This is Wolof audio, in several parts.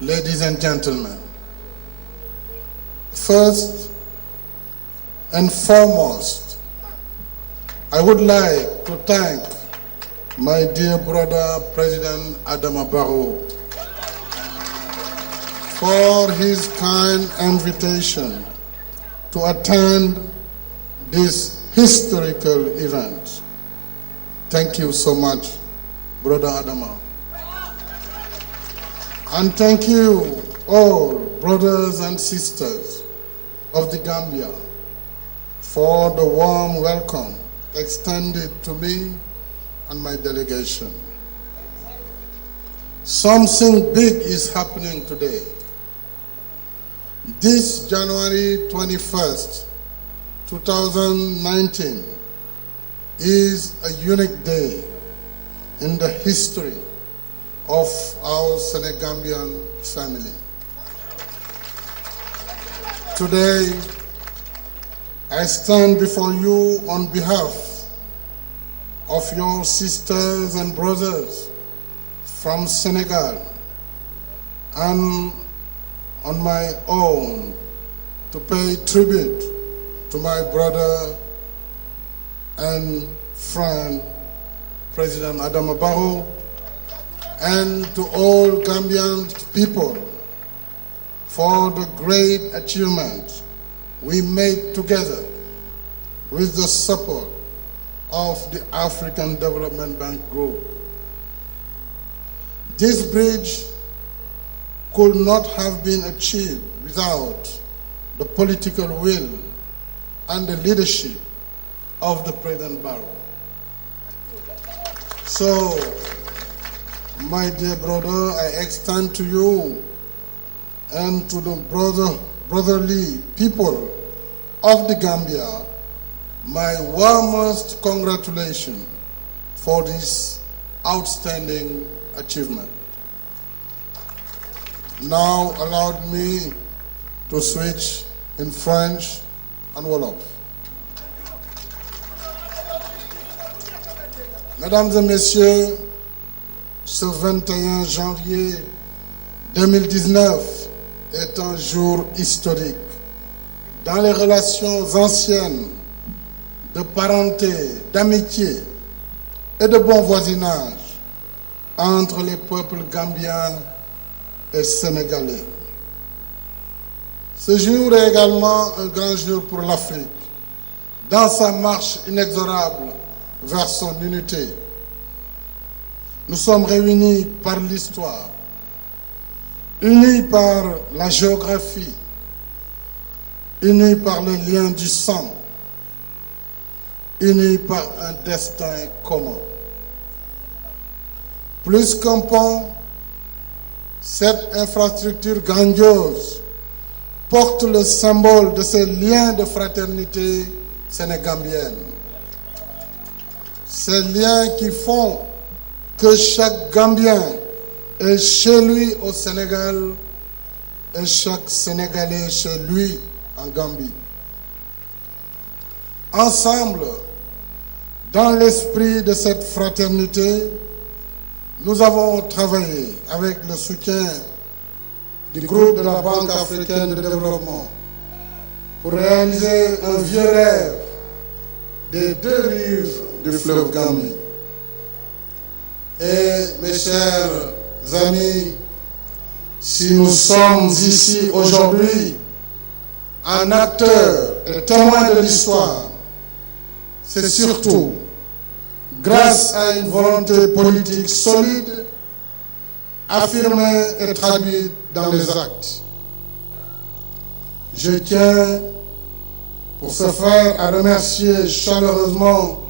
ladies and gentlemen, first and foremost, I would like to thank my dear brother, President Adama Barrow, for his kind invitation to attend this historical event. Thank you so much, Brother Adama. And thank you all, brothers and sisters of the Gambia, for the warm welcome extended to me and my delegation. Something big is happening today. This January 21st, 2019 is a unique day in the history of our Senegambian family. Today, I stand before you on behalf of your sisters and brothers from Senegal and on my own to pay tribute to my brother and friend, President Adama Barrow, and to all Gambian people for the great achievement we made together with the support of the African Development Bank Group. This bridge could not have been achieved without the political will and the leadership of the President Barrow. So, my dear brother, I extend to you and to the brotherly people of the Gambia my warmest congratulations for this outstanding achievement. Now allow me to switch in French and Wolof. Mesdames et messieurs, ce 21 janvier 2019 est un jour historique dans les relations anciennes de parenté, d'amitié et de bon voisinage entre les peuples gambiens et sénégalais. Ce jour est également un grand jour pour l'Afrique dans sa marche inexorable vers son unité. Nous sommes réunis par l'histoire, unis par la géographie, unis par les liens du sang, unis par un destin commun. Plus qu'un pont, cette infrastructure grandiose porte le symbole de ces liens de fraternité sénégambienne. Ces liens qui font que chaque Gambien est chez lui au Sénégal et chaque Sénégalais chez lui en Gambie. Ensemble, dans l'esprit de cette fraternité, nous avons travaillé avec le soutien du groupe de la Banque africaine de développement pour réaliser un vieux rêve des deux rives du fleuve Gambie. Et mes chers amis, si nous sommes ici aujourd'hui en acteurs et témoins de l'histoire, c'est surtout grâce à une volonté politique solide, affirmée et traduite dans les actes. Je tiens pour ce faire à remercier chaleureusement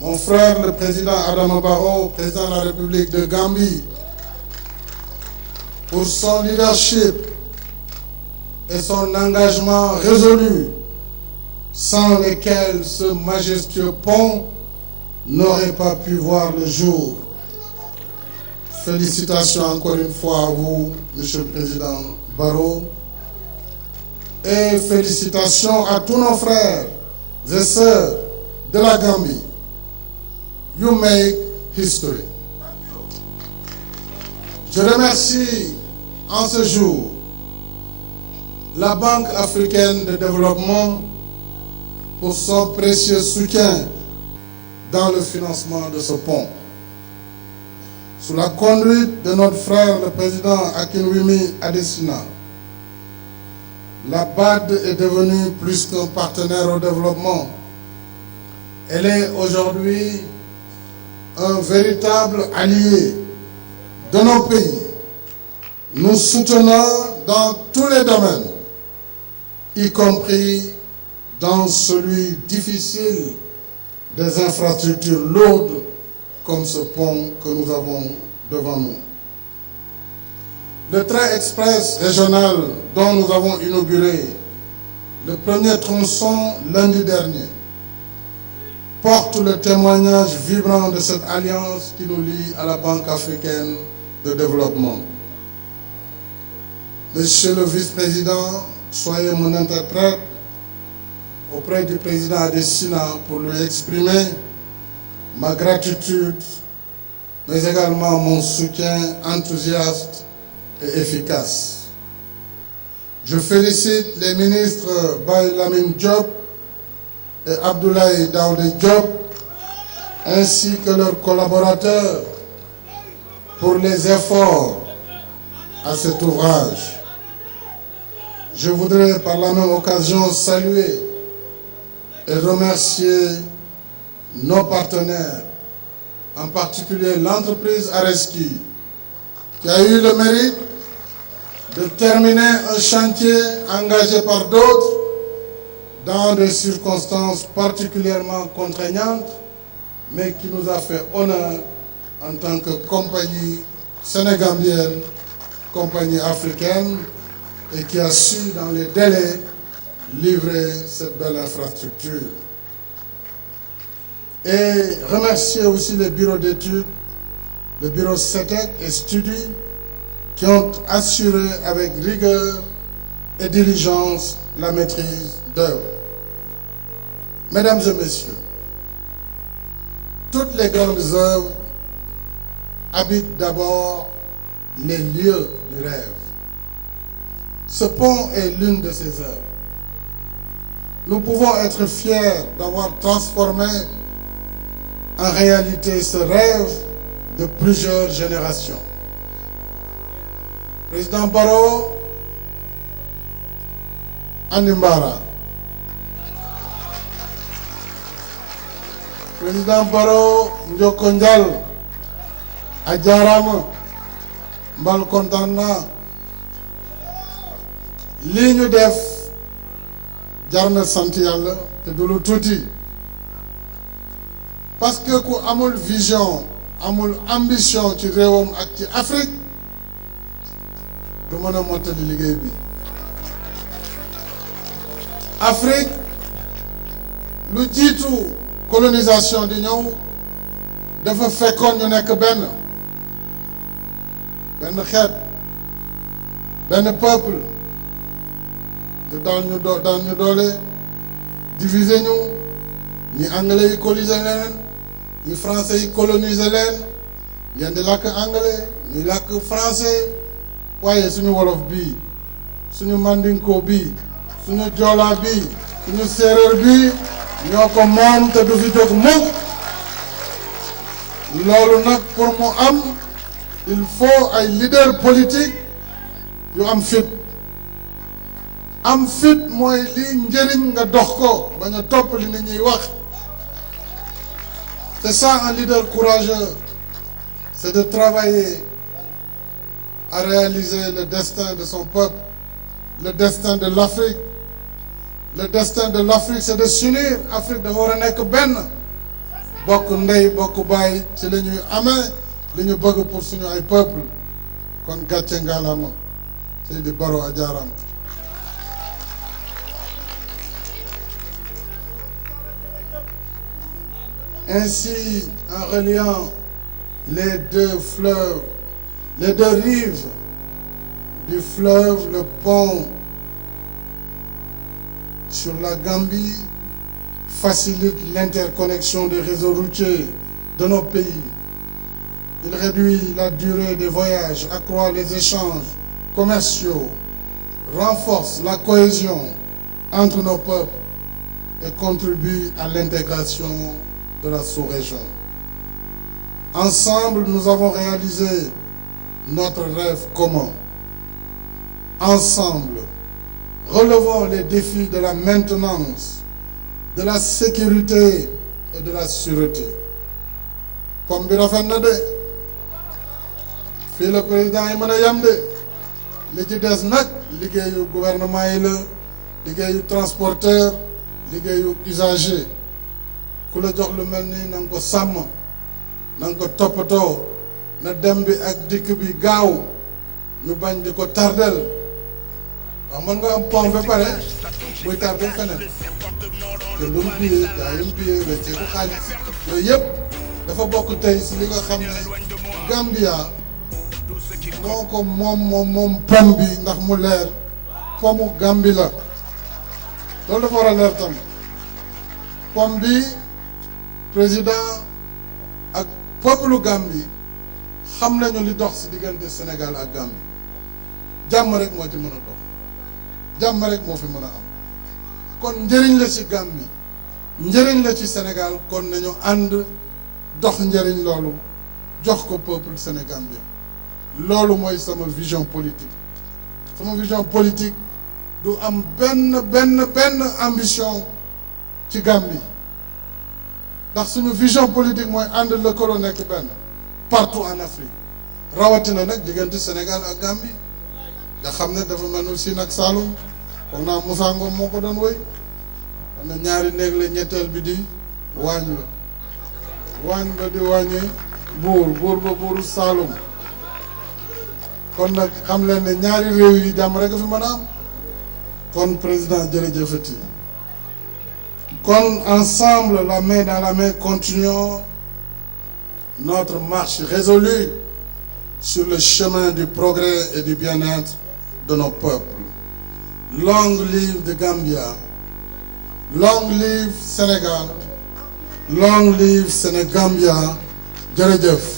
mon frère, le président Adama Barrow, président de la République de Gambie, pour son leadership et son engagement résolu, sans lesquels ce majestueux pont n'aurait pas pu voir le jour. Félicitations encore une fois à vous, Monsieur le Président Barrow, et félicitations à tous nos frères et sœurs de la Gambie. You make history. Je remercie en ce jour la Banque africaine de développement pour son précieux soutien dans le financement de ce pont. Sous la conduite de notre frère le président Akinwumi Adesina, la BAD est devenue plus qu'un partenaire au développement. Elle est aujourd'hui un véritable allié de nos pays. Nous soutenons dans tous les domaines, y compris dans celui difficile des infrastructures lourdes comme ce pont que nous avons devant nous. Le train express régional dont nous avons inauguré le premier tronçon lundi dernier porte le témoignage vibrant de cette alliance qui nous lie à la Banque africaine de développement. Monsieur le vice-président, soyez mon interprète auprès du président Adesina pour lui exprimer ma gratitude, mais également mon soutien enthousiaste et efficace. Je félicite les ministres Baye Lamine Diop et Abdoulaye Daouda Diop, ainsi que leurs collaborateurs, pour les efforts à cet ouvrage. Je voudrais par la même occasion saluer et remercier nos partenaires, en particulier l'entreprise Areski, qui a eu le mérite de terminer un chantier engagé par d'autres dans des circonstances particulièrement contraignantes, mais qui nous a fait honneur en tant que compagnie sénégambienne, compagnie africaine, et qui a su, dans les délais, livrer cette belle infrastructure. Et remercier aussi les bureaux d'études, le bureau CETEC et Studi, qui ont assuré avec rigueur et diligence la maîtrise d'œuvre. Mesdames et messieurs, toutes les grandes œuvres habitent d'abord les lieux du rêve. Ce pont est l'une de ces œuvres. Nous pouvons être fiers d'avoir transformé en réalité ce rêve de plusieurs générations. Président Barrow, Animbara. Président Barrow, Ndjokondjal, Adjarama, Mbal Kontana. Li ñu def jar na sant Yàlla te du lu tuuti, parce que ku amul vision amul ambition ci réewam ak ci Afrique du mën a mottali liggéey bi. Afrique lu jiitu colonisation di ñëw dafa fekkoon ñu nekk benn xeet, benn peuple. ñu daan ñu doole diviser ñu, ñi anglais yi coloniser leen, ñi français yi coloniser leen, ngeen di làkk anglais ñi làkk français, waaye suñu wolof bii, suñu mandinko bii, suñu joolaa bii, suñu séeréer bii ñoo ko moom te du fi jóg mukk. Loolu nag pour mu am il faut ay leader politique yu am fit. Am fit mooy lii njëriñ nga dox ko bañ a topp li nit ñuy wax. C'est ça un leader courageux, c'est de travailler à réaliser le destin de son peuple, le destin de l'Afrique. Le destin de l'Afrique, c'est de s'unir. Afrique dafa war a nekk benn, bokk ndey bokk baay ci la ñuy amee li ñu bëgg pour suñu ay peuple. Kon gàcce ngalaama Seydi Barrow a jaaraama. Ainsi, en reliant les deux fleuves, les deux rives du fleuve, le pont sur la Gambie facilite l'interconnexion des réseaux routiers de nos pays. Il réduit la durée des voyages, accroît les échanges commerciaux, renforce la cohésion entre nos peuples et contribue à l'intégration de la sous-région. Ensemble, nous avons réalisé notre rêve commun. Ensemble, relevons les défis de la maintenance, de la sécurité et de la sûreté. Pomme bi rafet na de fii le président yi mën a yem de li ci des nag liggéeyu gouvernement yi la liggéeyu transporteur liggéeyu usager ku la jox lu mel nii na nga ko sàmm na nga ko toppatoo na dem bi ak dikk bi gaaw ñu bañ di ko tardel wax mën nga am pont ba pare muy tardel feneen te lu mu biyee jaayum biyee weccee ko xaalis yooyu yëpp dafa bokk tey si li nga xam ne Gambia moo ko moom pom bi ndax mu leer pomu Gambi la loolu dafa war a leer tam pom bi président ak peuple Gambi xam nañu li dox si diggante Sénégal ak Gambi jàmm rek moo ci mën a dox jàmm rek moo fi mën a am kon njëriñ la ci Gambi njëriñ la ci Sénégal kon nañu ànd dox njëriñ loolu jox ko peuple sénégambien loolu mooy sama vision politique sama vision politique du am benn ambition ci Gambie ndax suñu vision politique mooy ànd lëkkaloo nekk benn partout en Afrique rawatina nag diggante Sénégal ak Gambie nga xam ne dafa mel ni Siin ak Saalum foog naa Moussa Ngom moo ko doon woy xam ne ñaari néeg la ñetteel bi di waañ ba di wàññi buur ba buuru Saalum kon nag xam leen ne ñaari réew yi jàmm rek a fi mën a am kon président jërëjëfati kon ensemble la main dans la main continuons notre marche résolue sur le chemin du progrès et du bien-être de nos peuples. Long live the Gambia, long live Sénégal, long live Sénégambia. Jërëjëf.